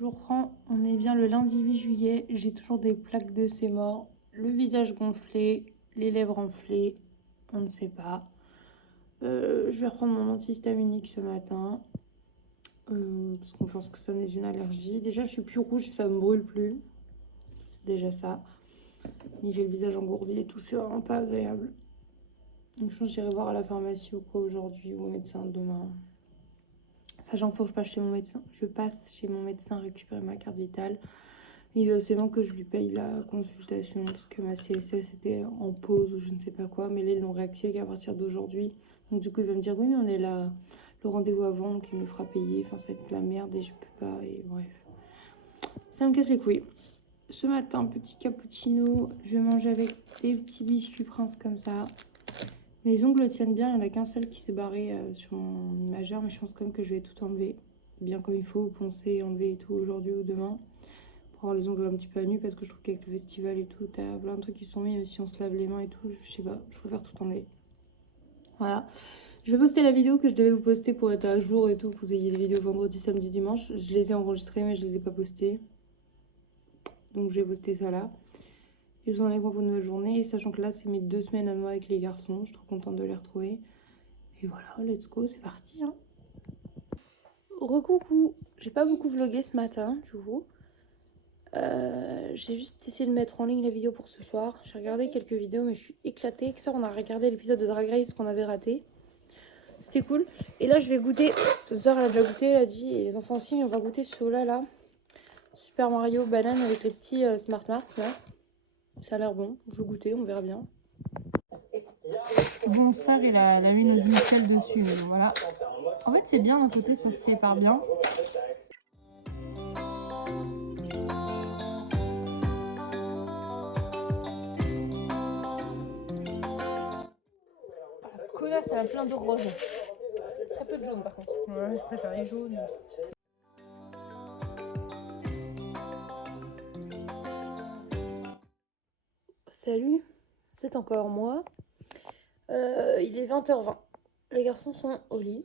Je reprends, on est bien le lundi 8 juillet, j'ai toujours des plaques de sémor, le visage gonflé, les lèvres enflées, on ne sait pas. Je vais reprendre mon antihistaminique ce matin, parce qu'on pense que ça n'est une allergie. Déjà, je suis plus rouge, ça me brûle plus, c'est déjà ça. Mais j'ai le visage engourdi et tout, c'est vraiment pas agréable. Donc je pense que j'irai voir à la pharmacie ou quoi aujourd'hui, ou au médecin demain. Sachant qu'il faut que je passe chez mon médecin récupérer ma carte vitale. Il veut absolument que je lui paye la consultation parce que ma CSS était en pause ou je ne sais pas quoi. Mais là, ils l'ont réactivé qu'à partir d'aujourd'hui. Donc du coup, il va me dire oui, mais on est là, le rendez-vous avant, donc il me fera payer. Enfin, ça va être de la merde et je peux pas. Et bref, ça me casse les couilles. Ce matin, petit cappuccino. Je vais manger avec des petits biscuits Prince comme ça. Mes ongles tiennent bien. Il n'y en a qu'un seul qui s'est barré sur mon majeur, mais je pense quand même que je vais tout enlever bien comme il faut, poncer, enlever et tout aujourd'hui ou demain. Pour avoir les ongles un petit peu à nu parce que je trouve qu'avec le festival et tout, t'as plein de trucs qui sont mis, même si on se lave les mains et tout, je sais pas, je préfère tout enlever. Voilà. Je vais poster la vidéo que je devais vous poster pour être à jour et tout, que vous ayez les vidéos vendredi, samedi, dimanche. Je les ai enregistrées mais je les ai pas postées. Donc je vais poster ça là. Et je vous en ai pour une nouvelle journée. Et sachant que là, c'est mes 2 semaines à moi avec les garçons. Je suis trop contente de les retrouver. Et voilà, let's go, c'est parti. Hein. Recoucou, j'ai pas beaucoup vlogué ce matin, du coup. J'ai juste essayé de mettre en ligne la vidéo pour ce soir. J'ai regardé quelques vidéos mais je suis éclatée. Ce soir on a regardé l'épisode de Drag Race qu'on avait raté. C'était cool. Et là je vais goûter. Zor elle a déjà goûté, elle a dit. Et les enfants aussi, on va goûter ce là là. Super Mario banane avec les petits Smart Mart là. Ça a l'air bon. Je vais goûter, on verra bien. Bon, ça il a mis nos initiales dessus. Mais voilà. En fait c'est bien d'un côté, ça se sépare bien. Connasse, elle a plein de roses. Très peu de jaune par contre. Ouais, je préfère les jaunes. Salut, c'est encore moi. Il est 20h20. Les garçons sont au lit.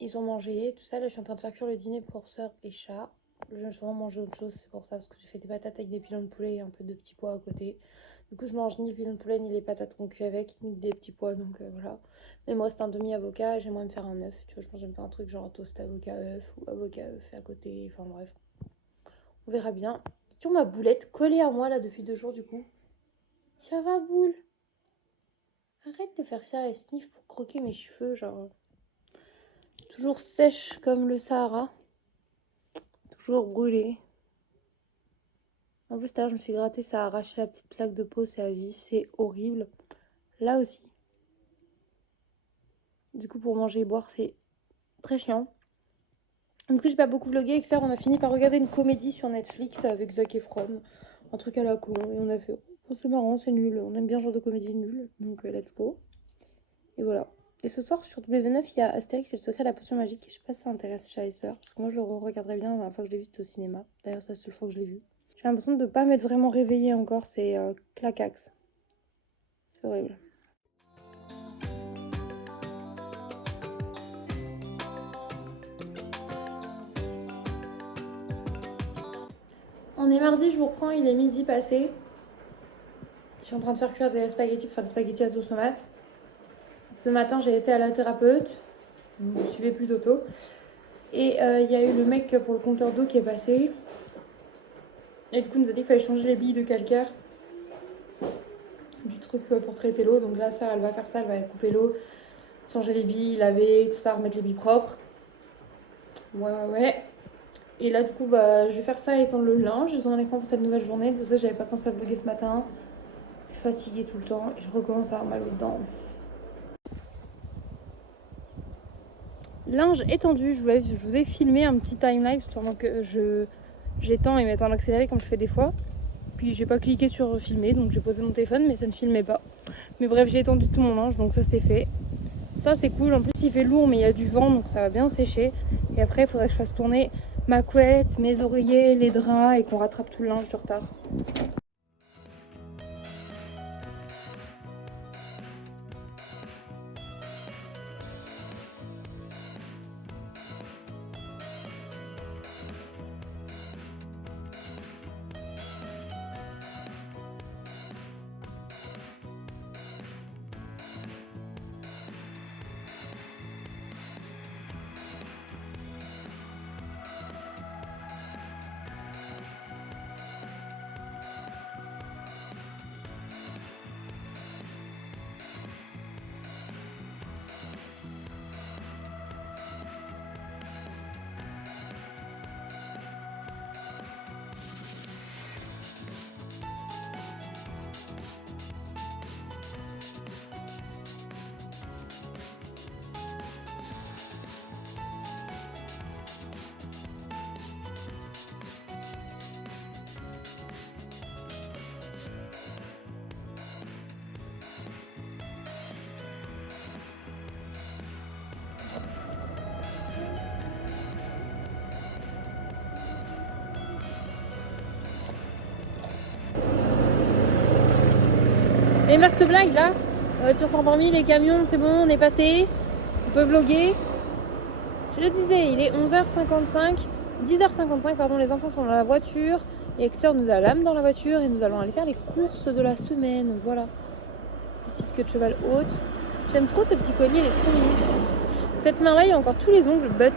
Ils ont mangé, tout ça. Là, je suis en train de faire cuire le dîner pour soeur et chat. Je vais sûrement manger autre chose, c'est pour ça, parce que j'ai fait des patates avec des pilons de poulet et un peu de petits pois à côté. Du coup, je mange ni pilons de poulet, ni les patates qu'on cuit avec, ni des petits pois, donc voilà. Mais il me reste un demi-avocat et j'aimerais me faire un œuf. Tu vois, je pense que je vais me faire un truc genre toast avocat-œuf ou avocat-œuf à côté. Enfin bref, on verra bien. Sur ma boulette collée à moi là depuis 2 jours, du coup. Ça va, boule? Arrête de faire ça et sniff pour croquer mes cheveux, genre. Toujours sèche comme le Sahara. Toujours brûlée. En plus, tout à l'heure, je me suis grattée, ça a arraché la petite plaque de peau, c'est à vif, c'est horrible. Là aussi. Du coup, pour manger et boire, c'est très chiant. Du coup, j'ai pas beaucoup vlogué. Avec ça, on a fini par regarder une comédie sur Netflix avec Zac Efron. Un truc à la con. Et on a fait, oh, c'est marrant, c'est nul. On aime bien ce genre de comédie nulle. Donc, let's go. Et voilà. Et ce soir, sur W9, il y a Astérix et le secret de la potion magique. Je sais pas si ça intéresse chat et sœur. Parce que moi, je le regarderais bien la dernière fois que je l'ai vu, c'était au cinéma. D'ailleurs, c'est la seule fois que je l'ai vu. J'ai l'impression de ne pas m'être vraiment réveillée encore. C'est clacax. C'est horrible. On est mardi, je vous reprends. Il est midi passé. Je suis en train de faire cuire des spaghettis, enfin des spaghettis à sauce tomate. Ce matin, j'ai été à la thérapeute. Vous me suivez plutôt tôt. Et il y a eu le mec pour le compteur d'eau qui est passé. Et du coup, il nous a dit qu'il fallait changer les billes de calcaire du truc pour traiter l'eau. Donc là, ça, elle va faire ça, elle va couper l'eau, changer les billes, laver, tout ça, remettre les billes propres. Ouais. Et là, du coup, bah, je vais faire ça et étendre le linge. Je vous en ai pour cette nouvelle journée. Désolée, j'avais pas pensé à vlogger ce matin. Je suis fatiguée tout le temps et je recommence à avoir mal aux dents. Linge étendu, je vous ai filmé un petit timelapse pendant que j'étends et mettre en accéléré comme je fais des fois. Puis j'ai pas cliqué sur filmer, donc j'ai posé mon téléphone, mais ça ne filmait pas. Mais bref, j'ai étendu tout mon linge, donc ça c'est fait. Ça c'est cool, en plus il fait lourd, mais il y a du vent, donc ça va bien sécher. Et après, il faudrait que je fasse tourner ma couette, mes oreillers, les draps, et qu'on rattrape tout le linge du retard. Mais ma cette blague là, la voiture sans permis, les camions, c'est bon, on est passé. On peut vlogger. Je le disais, il est 11h55. 10h55, pardon, les enfants sont dans la voiture. Et Exter nous a l'âme dans la voiture et nous allons aller faire les courses de la semaine. Voilà. Petite queue de cheval haute. J'aime trop ce petit collier, il est trop mignon. Cette main-là, il y a encore tous les ongles, but.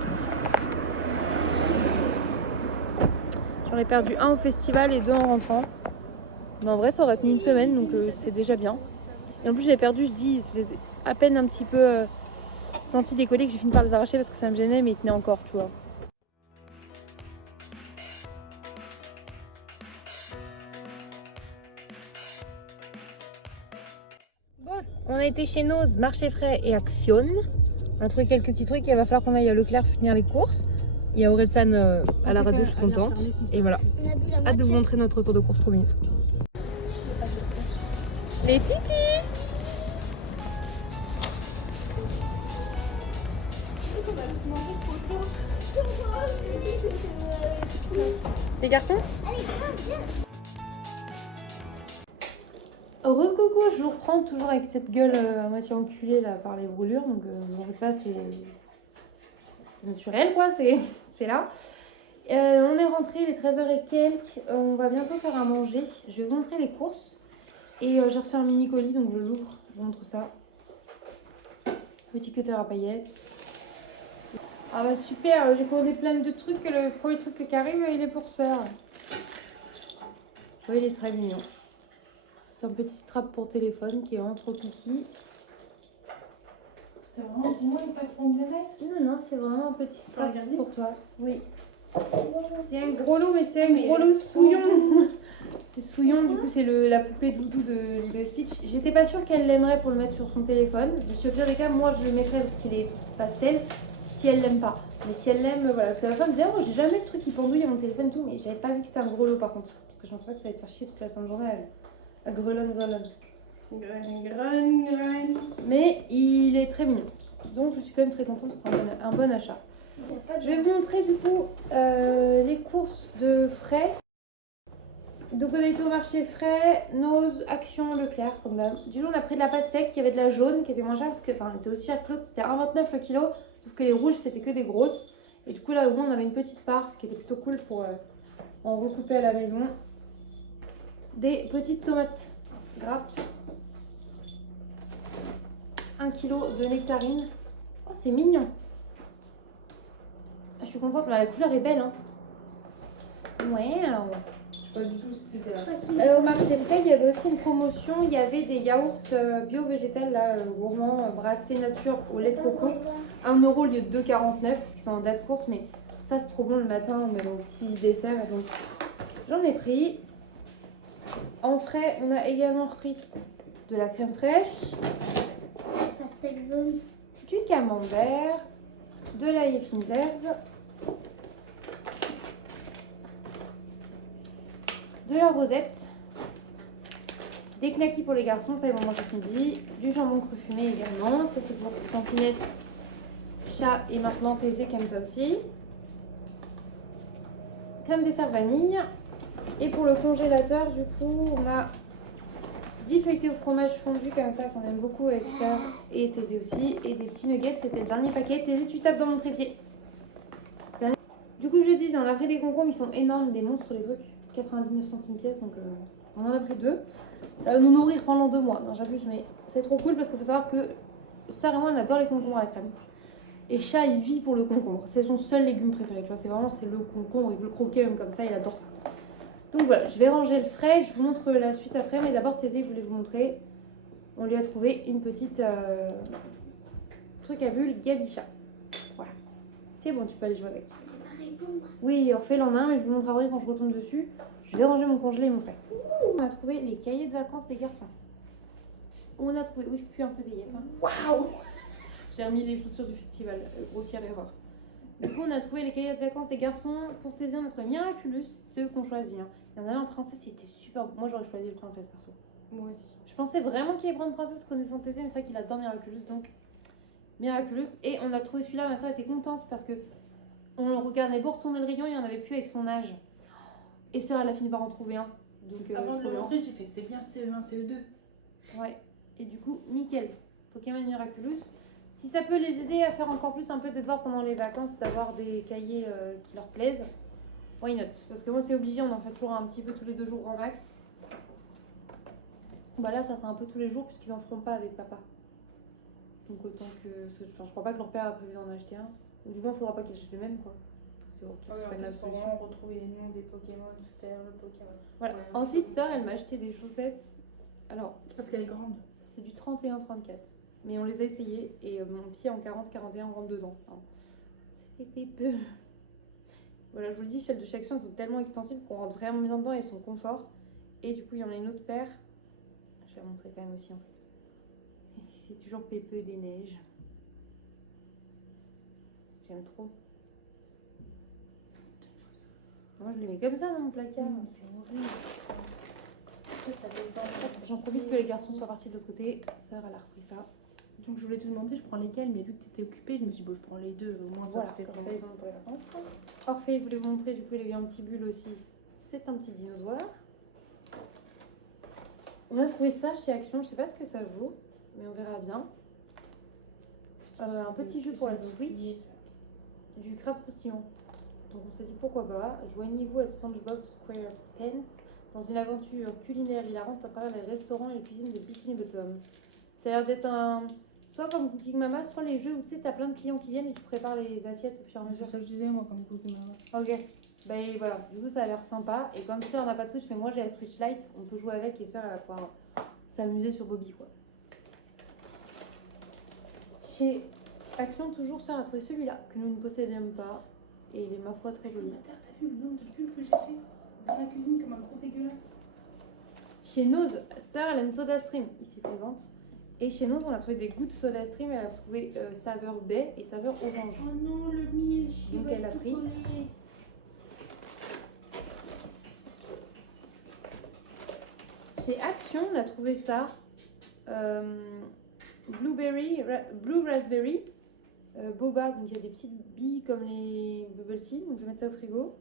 J'en ai perdu un au festival et 2 en rentrant. Mais en vrai, ça aurait tenu une semaine, donc c'est déjà bien. Et en plus, j'ai perdu, je dis, je les ai à peine un petit peu senti décoller que j'ai fini par les arracher parce que ça me gênait, mais ils tenaient encore, tu vois. Bon, on a été chez Noz, Marché Frais et Action. On a trouvé quelques petits trucs, il va falloir qu'on aille à Leclerc finir les courses. Il y a Orelsan à la radio, je suis contente. Et voilà, hâte de vous montrer notre tour de course trop mise. Les titis! Les garçons? Recoucou, je vous reprends toujours avec cette gueule à moitié enculée là par les brûlures, donc en fait pas, c'est naturel quoi, c'est là. On est rentré, il est 13h et quelques, on va bientôt faire à manger. Je vais vous montrer les courses et j'ai reçu un mini colis donc je l'ouvre, je vous montre ça. Petit cutter à paillettes. Ah bah super, j'ai commandé plein de trucs, le premier truc qui arrive il est pour sœur. Oui, il est très mignon. C'est un petit strap pour téléphone qui est vraiment trop kiki. C'est vraiment pour moi une patron de bébé? Non, c'est vraiment un petit strap pour toi. Oui. C'est un gros lot, mais c'est un Mais gros lot souillon. C'est souillon, du coup, c'est la poupée doudou de Lilo et Stitch. J'étais pas sûre qu'elle l'aimerait pour le mettre sur son téléphone. Je suis au pire des cas, moi je le mettrais parce qu'il est pastel, si elle l'aime pas. Mais si elle l'aime, voilà. Parce que la femme me disait, oh, j'ai jamais de truc qui pendouille à mon téléphone et tout, mais j'avais pas vu que c'était un gros lot par contre. Parce que je pensais pas que ça allait te faire chier toute la sainte journée à grelonne. Mais il est très mignon. Donc je suis quand même très contente, c'est un bon achat. Je vais vous montrer du coup les courses de frais. Donc on a été au marché frais, Noz, Action, Leclerc comme d'hab. Du coup on a pris de la pastèque, il y avait de la jaune qui était moins chère parce que, enfin elle était aussi chère que l'autre, c'était 1,29 le kilo. Sauf que les rouges c'était que des grosses. Et du coup là au moins on avait une petite part, ce qui était plutôt cool pour en recouper à la maison. Des petites tomates grappes. 1 kg de nectarines. Oh c'est mignon. Je suis contente, la couleur est belle hein. Wow. Pas du tout si c'était là. Au marché frais, il y avait aussi une promotion. Il y avait des yaourts bio-végétales là, gourmands, brassés nature au lait de coco. 1 € au lieu de 2,49 parce qu'ils sont en date courte. Mais ça, c'est trop bon le matin. On met mon petit dessert. Donc, j'en ai pris. En frais, on a également repris de la crème fraîche, Pastèque jaune. du camembert, de l'ail et fines herbes, de la rosette, des knackis pour les garçons, ça ils vont manger ce midi, du jambon cru fumé également, ça c'est pour Tantinette, chat et maintenant Thésée qui aime ça aussi, crème dessert vanille, et pour le congélateur du coup on a 10 feuilletés au fromage fondu comme ça qu'on aime beaucoup avec Sœur et Thésée aussi, et des petits nuggets, c'était le dernier paquet. Thésée tu tapes dans mon trépied. Du coup je le disais, on a pris des concombres, ils sont énormes, des monstres les trucs. 99 centimes pièce, donc on en a pris 2. Ça va nous nourrir pendant 2 mois. Non, j'abuse, mais c'est trop cool parce qu'il faut savoir que Sarah et moi, on adore les concombres à la crème. Et Chat, il vit pour le concombre. C'est son seul légume préféré, tu vois. C'est vraiment, c'est le concombre, il peut le croquer même comme ça, il adore ça. Donc voilà, je vais ranger le frais, je vous montre la suite après. Mais d'abord, Thésée voulait vous montrer. On lui a trouvé une petite truc à bulles Gabicha. Voilà. C'est bon, tu peux aller jouer avec. Oui, refais-le en un, mais je vous montrerai quand je retombe dessus. Je vais ranger mon congelé et mon frais. On a trouvé les cahiers de vacances des garçons. On a trouvé... Oui, je pue un peu des yeux. Hein. Waouh. J'ai remis les chaussures du festival. Grossière erreur. Du coup, on a trouvé les cahiers de vacances des garçons. Pour Thésée, on a trouvé Miraculous. C'est eux qu'on choisit. Hein. Il y en avait un princesse, il était super beau. Moi, j'aurais choisi le princesse, perso. Moi aussi. Je pensais vraiment qu'il allait prendre princesse connaissant Thésée, mais c'est vrai qu'il adore Miraculous. Donc, Miraculous. Et on a trouvé celui-là. Ma soeur était contente parce que on le regardait beau retourner le rayon, il n'y en avait plus avec son âge. Et Sœur, elle a fini par en trouver un. Donc, avant de le montrer, j'ai fait c'est bien CE1, CE2. Ouais. Et du coup, nickel. Pokémon Miraculous. Si ça peut les aider à faire encore plus un peu de devoirs pendant les vacances, d'avoir des cahiers qui leur plaisent, why not? Parce que moi, c'est obligé, on en fait toujours un petit peu tous les 2 jours grand max. Bah là, ça sera un peu tous les jours puisqu'ils n'en feront pas avec papa. Donc autant que... Enfin, je crois pas que leur père a prévu d'en acheter un. Ou du moins, il faudra pas qu'ils achètent le même, quoi. C'est bon, qu'ils Ah ouais, prennent en la plus, faut solution. vraiment retrouver les noms des Pokémon, faire le Pokémon. Voilà. Ouais, Ensuite, c'est sœur, elle m'a acheté des chaussettes. Alors, parce qu'elle est grande. c'est du 31-34. Mais on les a essayées et mon pied en 40-41 rentre dedans. Hein. C'était peu. Voilà, je vous le dis, celles de chez Action sont tellement extensibles qu'on rentre vraiment bien dedans et son confort. Et du coup, il y en a une autre paire. Je vais la montrer quand même aussi en fait. C'est toujours Pépeux des neiges. J'aime trop. Moi, je les mets comme ça dans mon placard. C'est horrible. Ça dépend. J'en profite que les garçons soient partis de l'autre côté. Sœur, elle a repris ça. Donc je voulais te demander, je prends lesquels, mais vu que tu étais occupée, je me suis dit, bon, je prends les deux, au moins Voilà, ça fait comme vraiment. ça, ils ont pour les vacances. Orphée, je voulais vous montrer, du coup, il a eu un petit bulle aussi. C'est un petit dinosaure. On a trouvé ça chez Action, je sais pas ce que ça vaut, mais on verra bien. Un petit jeu pour la Switch, du crabe croustillant. Donc on s'est dit pourquoi pas. Joignez-vous à SpongeBob SquarePants dans une aventure culinaire hilarante à travers les restaurants et les cuisines de Bikini Bottom. Ça a l'air d'être un... soit comme Cooking Mama, soit les jeux où tu sais, t'as plein de clients qui viennent et tu prépares les assiettes au fur et à C'est mesure. ça que je disais, moi, comme Cooking Mama. Ok. Ben voilà, du coup ça a l'air sympa. Et comme sœur n'a pas de Switch, mais moi j'ai la Switch Lite, on peut jouer avec et sœur elle va pouvoir s'amuser sur Bobby quoi. Chez Action, toujours sœur a trouvé celui-là que nous ne possédions pas. Et il est ma foi très joli. T'as vu le nombre de pulls que j'ai fait dans la cuisine comme un gros dégueulasse? Chez Nose, sœur elle a une Soda Stream ici présente. Et chez Nose on a trouvé des goûts de Soda Stream. Elle a trouvé saveur baie et saveur orange. Oh non, le milk, Donc elle a pris. Chez Action, on a trouvé ça. Blue Raspberry. Boba, donc il y a des petites billes comme les bubble tea. Donc je vais mettre ça au frigo.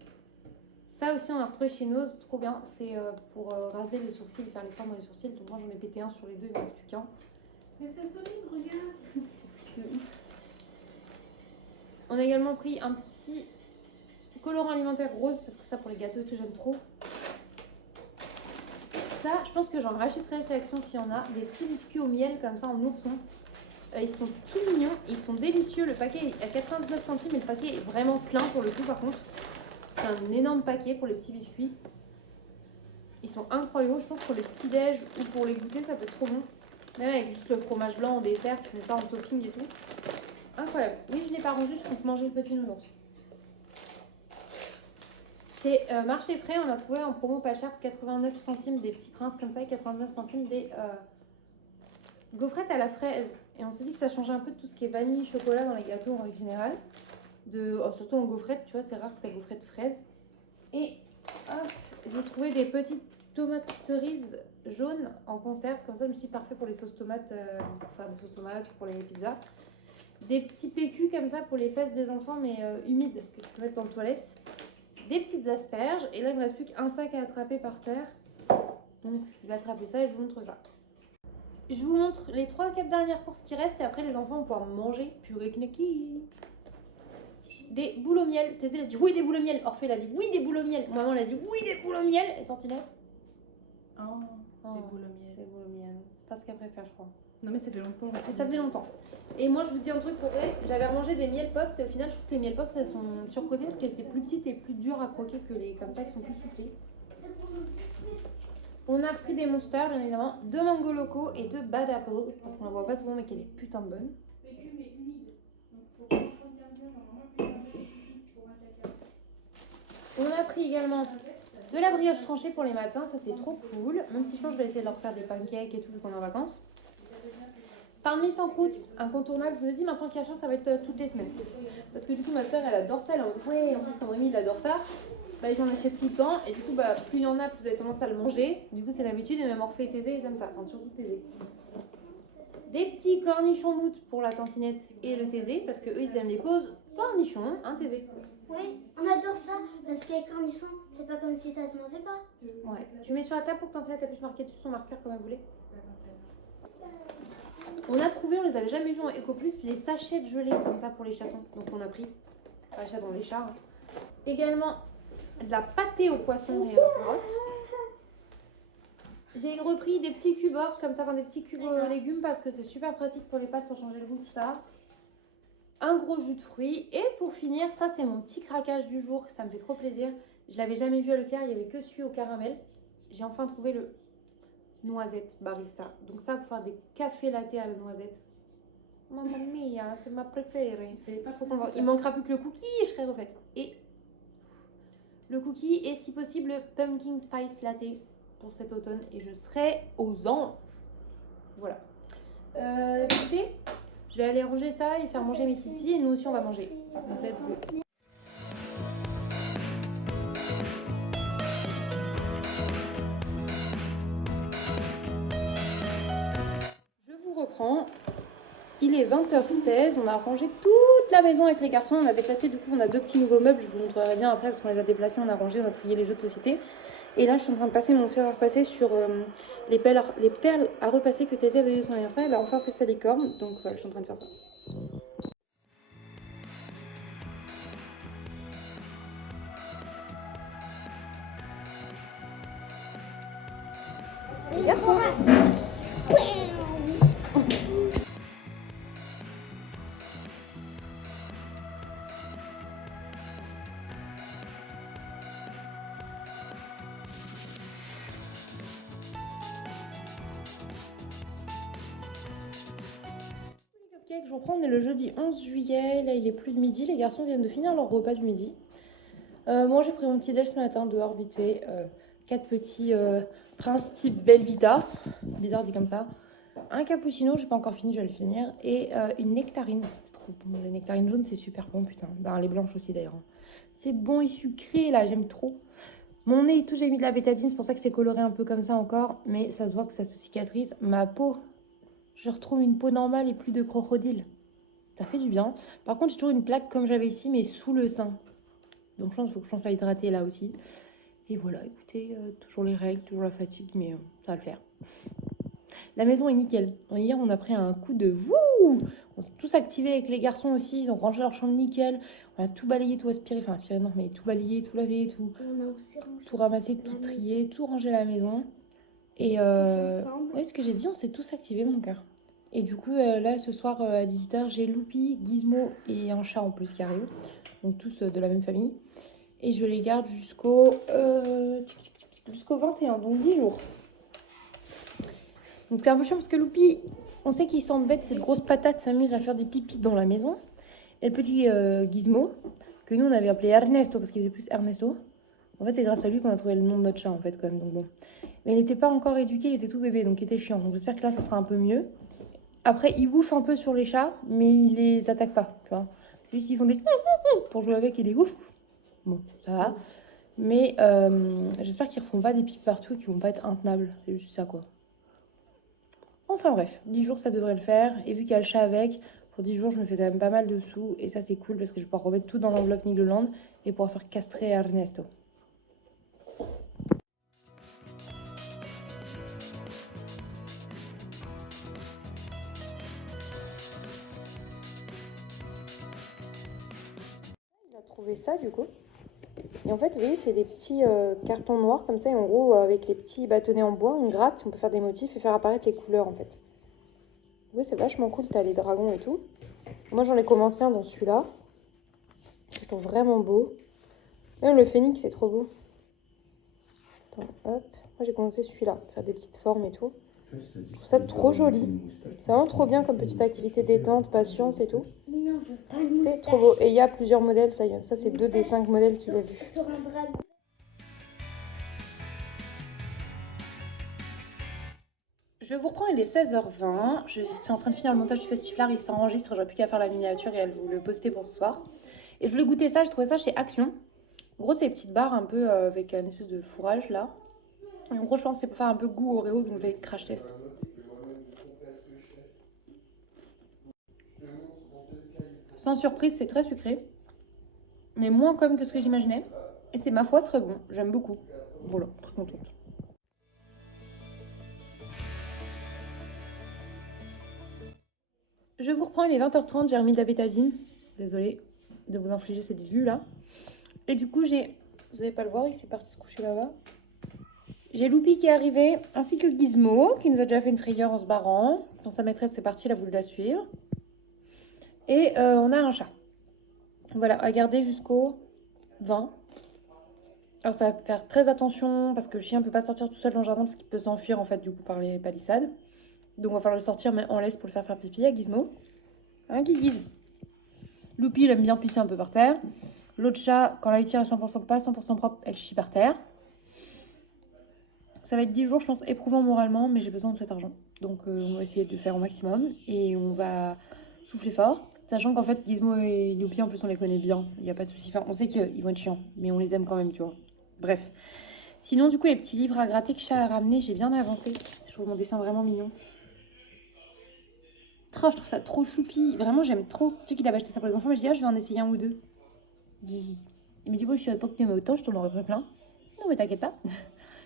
Ça aussi, on a retrouvé chez Nose. Trop bien. C'est pour raser les sourcils et faire les formes dans les sourcils. Donc moi, j'en ai pété un sur les deux. Il ne reste plus qu'un. Mais c'est solide, regarde. On a également pris un petit colorant alimentaire rose. Parce que ça, pour les gâteaux, que j'aime trop. Ça, je pense que j'en rachèterai chez Action s'il y en a. Des petits biscuits au miel comme ça en ourson. Ils sont tout mignons, ils sont délicieux. Le paquet est à 99 centimes et le paquet est vraiment plein pour le coup par contre. C'est un énorme paquet pour les petits biscuits. Ils sont incroyables. Je pense que pour les petits déj ou pour les goûter, ça peut être trop bon. Même avec juste le fromage blanc en dessert, tu mets ça en topping et tout. Incroyable. Oui, je l'ai pas rangé, je compte manger le petit nounours. Chez Marché Frais, on a trouvé en promo pas cher pour 89 centimes des petits princes comme ça et 89 centimes des gaufrettes à la fraise. Et on s'est dit que ça changeait un peu de tout ce qui est vanille, chocolat dans les gâteaux en règle générale. Surtout en gaufrettes, tu vois, c'est rare que tu gaufrette fraise. Et hop, j'ai trouvé des petites tomates cerises jaunes en conserve. Comme ça, je me suis dit parfait pour les sauces tomates, pour faire des sauces tomates ou pour les pizzas. Des petits PQ comme ça pour les fesses des enfants, mais humides, que tu peux mettre dans les toilettes. Des petites asperges. Et là, il ne me reste plus qu'un sac à attraper par terre. Donc, je vais attraper ça et je vous montre ça. Je vous montre les 3-4 dernières courses qui restent et après les enfants vont pouvoir manger purée knacky. Des boules au miel. Thésée a dit oui des boules au miel. Orphée a dit oui des boules au miel. Maman a dit oui des boules au miel. Et Tantinette Oh, des boules au miel. Des boules au miel. C'est pas ce qu'elle préfère je crois. Non mais ça fait longtemps. Et ça faisait longtemps. Et moi je vous dis un truc pour vrai. J'avais rangé des miel pops et au final je trouve que les miel pops elles sont surcotées parce qu'elles étaient plus petites et plus dures à croquer que les comme ça qui sont plus soufflées. On a repris des monsters, bien évidemment, 2 mangos locaux et 2 bad apple, parce qu'on la voit pas souvent mais qu'elle est putain de bonne. On a pris également de la brioche tranchée pour les matins, ça c'est trop cool, même si je pense que je vais essayer de leur faire des pancakes et tout vu qu'on est en vacances. Pain de mie sans croûte, incontournable, je vous ai dit maintenant qu'il y a chance ça va être toutes les semaines. Parce que du coup ma soeur elle adore ça, elle est en mode ouais en plus quand Rémi il adore ça. Bah, ils en achètent tout le temps et du coup bah, plus il y en a plus vous avez tendance à le manger. Du coup c'est l'habitude et même Orphée et Thésée ils aiment ça, enfin surtout Thésée. Des petits cornichons mouttes pour la tantinette et le Thésée parce que eux ils aiment les pauses cornichons, hein Thésée. Oui, on adore ça parce que les cornichons, c'est pas comme si ça se mangeait pas. Ouais, tu mets sur la table pour que tantinette puisse marquer dessus son marqueur comme elle voulait. On a trouvé, on les avait jamais vus en Ecoplus, les sachets de gelée comme ça pour les chatons. Donc on a pris, enfin les chatons, les chats. Hein. Également de la pâtée aux poissons et aux carottes. J'ai repris des petits cubes or comme ça, enfin des petits cubes légumes parce que c'est super pratique pour les pâtes pour changer le goût, tout ça. Un gros jus de fruits. Et pour finir, ça c'est mon petit craquage du jour, ça me fait trop plaisir. Je l'avais jamais vu à Leclerc, il n'y avait que celui au caramel. J'ai enfin trouvé le noisette barista. Donc ça pour faire des cafés latte à la noisette. Mamma mia, c'est ma préférée. Il manquera plus que le cookie et je serai refaite. Et le cookie et si possible le pumpkin spice latte pour cet automne et je serai aux anges. Voilà. Écoutez, je vais aller ranger ça et faire manger mes titis et nous aussi on va manger. Donc let's go. Je vous reprends. Il est 20h16, on a rangé toute la maison avec les garçons, on a déplacé, du coup on a 2 petits nouveaux meubles, je vous montrerai bien après parce qu'on les a déplacés, on a rangé, on a trié les jeux de société. Et là je suis en train de passer mon fer à repasser sur les perles à repasser que Thésée avait eu son anniversaire, elle a enfin fait sa licorne, donc voilà, je suis en train de faire ça. Les garçons. Je vous reprends, on est le jeudi 11 juillet, là il est plus de midi, les garçons viennent de finir leur repas du midi. Moi j'ai pris mon petit déj ce matin dehors vite fait, 4 petits princes type Belvita, bizarre dit comme ça, un cappuccino, j'ai pas encore fini, je vais le finir, et une nectarine, c'est trop bon, les nectarines jaunes c'est super bon putain, ben, les blanches aussi d'ailleurs, c'est bon et sucré là, j'aime trop. Mon nez et tout, j'ai mis de la bétadine, c'est pour ça que c'est coloré un peu comme ça encore, mais ça se voit que ça se cicatrise, ma peau... Je retrouve une peau normale et plus de crocodile. Ça fait du bien. Par contre, j'ai toujours une plaque comme j'avais ici, mais sous le sein. Donc, je pense qu'il faut que je pense à hydrater là aussi. Et voilà, écoutez, toujours les règles, toujours la fatigue, mais ça va le faire. La maison est nickel. Hier, on a pris un coup de wouh! On s'est tous activés avec les garçons aussi. Ils ont rangé leur chambre nickel. On a tout balayé, tout aspiré. Enfin, aspiré, non, mais tout balayé, tout lavé, tout, tout ramassé, tout trié, tout rangé à la maison. Et ouais, ce que j'ai dit, on s'est tous activés, mon cœur. Et du coup, là, ce soir, à 18h, j'ai Loupi, Gizmo et un chat en plus qui arrivent. Donc tous de la même famille. Et je les garde jusqu'au 21, donc 10 jours. Donc c'est un peu chiant parce que Loupi, on sait qu'il s'embête, cette grosse patate s'amuse à faire des pipis dans la maison. Et le petit Gizmo, que nous on avait appelé Ernesto parce qu'il faisait plus Ernesto. En fait, c'est grâce à lui qu'on a trouvé le nom de notre chat en fait quand même. Donc bon. Mais il n'était pas encore éduqué, il était tout bébé, donc il était chiant. Donc j'espère que là, ça sera un peu mieux. Après, il bouffe un peu sur les chats, mais il les attaque pas, tu vois. Juste, ils font des pour jouer avec et des ouf. Bon, ça va. Mais j'espère qu'ils ne refont pas des pipes partout et qu'ils vont pas être intenables. C'est juste ça, quoi. Enfin bref, 10 jours, ça devrait le faire. Et vu qu'il y a le chat avec, pour 10 jours, je me fais quand même pas mal de sous. Et ça, c'est cool parce que je vais pouvoir remettre tout dans l'enveloppe Nigloland et pouvoir faire castrer Ernesto. Trouvé ça du coup et en fait vous voyez c'est des petits cartons noirs comme ça et en gros avec les petits bâtonnets en bois on gratte, on peut faire des motifs et faire apparaître les couleurs en fait. Oui c'est vachement cool, t'as les dragons et tout. Moi j'en ai commencé un dans celui-là, je trouve vraiment beau. Même le phénix c'est trop beau. Attends, hop, moi j'ai commencé celui-là, faire des petites formes et tout. Je trouve ça trop joli. C'est vraiment trop bien comme petite activité détente, patience et tout. C'est trop beau. Et il y a plusieurs modèles, ça c'est 2 des 5 modèles qu'il a vus. Je vous reprends, il est 16h20. Je suis en train de finir le montage du festival, il s'enregistre, j'aurais plus qu'à faire la miniature et à vous le poster pour ce soir. Et je voulais goûter ça, j'ai trouvé ça chez Action. En gros, c'est des petites barres un peu avec une espèce de fourrage là. Et en gros, je pense que c'est pour faire un peu goût Oreo, donc je vais crash test. Sans surprise, c'est très sucré, mais moins comme que ce que j'imaginais. Et c'est ma foi très bon, j'aime beaucoup. Voilà, très contente. Je vous reprends, il est 20h30, j'ai remis de la bétadine. Désolée de vous infliger cette vue là. Et du coup, j'ai... Vous n'allez pas le voir, il s'est parti se coucher là-bas. J'ai Loupi qui est arrivé, ainsi que Gizmo, qui nous a déjà fait une frayeur en se barrant. Quand sa maîtresse est partie, elle a voulu la suivre. Et on a un chat. Voilà, à garder jusqu'au 20. Alors ça va faire très attention, parce que le chien ne peut pas sortir tout seul dans le jardin, parce qu'il peut s'enfuir en fait du coup par les palissades. Donc on va falloir le sortir, mais en laisse pour le faire pipi à Gizmo. Hein, Guise. Loupi, il aime bien pisser un peu par terre. L'autre chat, quand la litière est 100% pas 100% propre, elle chie par terre. Ça va être 10 jours, je pense, éprouvant moralement, mais j'ai besoin de cet argent. Donc on va essayer de faire au maximum et on va souffler fort. Sachant qu'en fait, Gizmo et Youpi, en plus, on les connaît bien. Il n'y a pas de souci. Enfin, on sait qu'ils vont être chiants, mais on les aime quand même, tu vois. Bref. Sinon, du coup, les petits livres à gratter que Chat a ramené, j'ai bien avancé. Je trouve mon dessin vraiment mignon. Je trouve ça trop choupi. Vraiment, j'aime trop. Tu sais qu'il avait acheté ça pour les enfants, mais je dis, ah, je vais en essayer un ou deux. Il me dit, bon, je savais pas que t'aimais autant, je t'en aurais pris plein. Non, mais t'inquiète pas.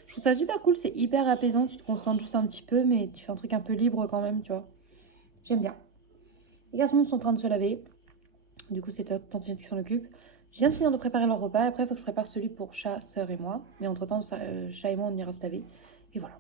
Je trouve ça super cool, c'est hyper apaisant. Tu te concentres juste un petit peu, mais tu fais un truc un peu libre quand même, tu vois. J'aime bien. Les garçons sont en train de se laver. Du coup, c'est top, Tantinette qui s'en occupe. Je viens de finir de préparer leur repas. Après, il faut que je prépare celui pour Chat, Sœur et moi. Mais entre-temps, Chat et moi, on ira se laver. Et voilà.